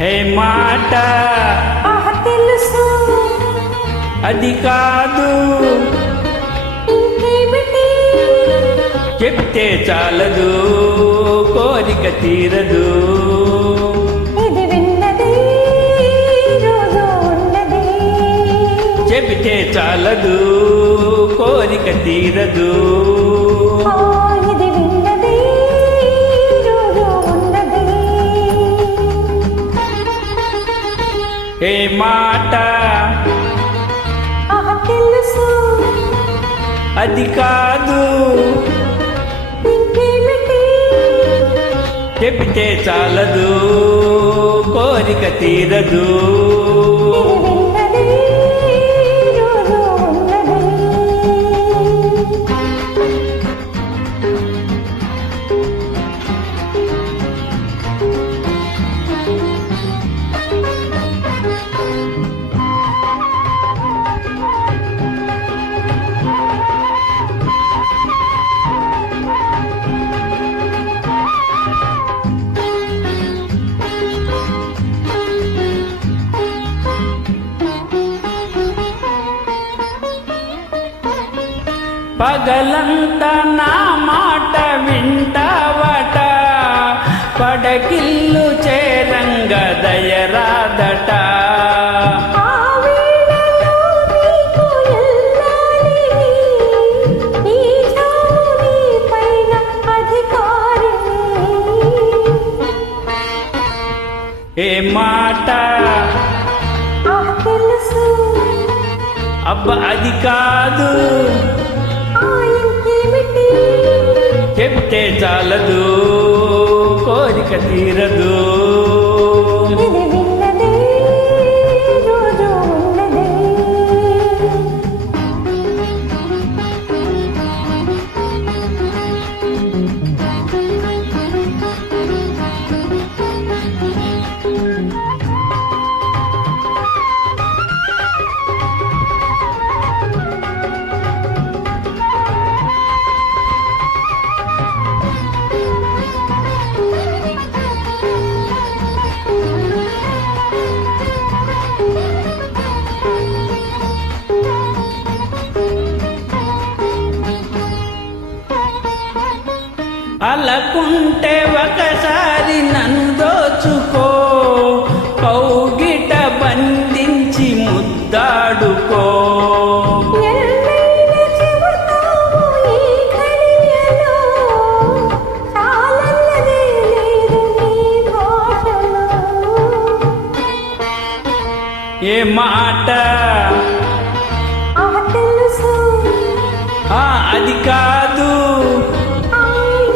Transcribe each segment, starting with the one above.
హే మాట తెలుసు అది కాదు, ఇంకేమిటి చెప్తే చాలదు, కోరిక తీరదు. ఇది విన్నది రోజు ఉన్నది, చెబితే చాలదు, కోరిక తీరదు. ఇది విన్నది రోజు ఉన్నది. ఏ మాట తెలుసు అది కాదు, ఇంకేమిటి చెబితే చాలదు, కోరిక తీరదు. ఇది విన్నది రోజు ఉన్నది. పగలంతా నా మాట వింటావట, పడకిల్లు చేరంగ దయరాదట. ఆ వేళలో నీకు ఎల్లాలిని, ఈ జాము నీ పైన అధికారిని. ఏ మాట తెలుసు అబ్బ అది కాదు, ఇంకేమిటి చెప్తే చాలదు, కోరిక తీరదు. ఇది విన్నది రోజు ఉన్నది. అలకుంటే ఒకసారి నన్ను దోచుకో, కౌగిట బంధించి ముద్దాడుకో. ఎన్నైనా చెబుతావు ఈ ఘడియలో, చాలన్నదే లేదు నీ భాషలో. ఏ మాట తెలుసు అది కాదు,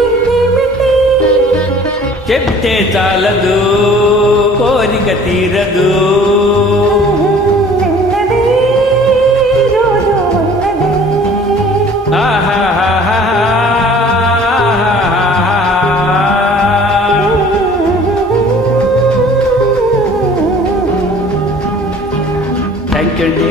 ఇంకేమిటి చెప్తే చాలదు, కోరిక తీరదు. విన్నది రోజు ఉన్నది. ఆహాహాహా. థ్యాంక్ యూ అండి.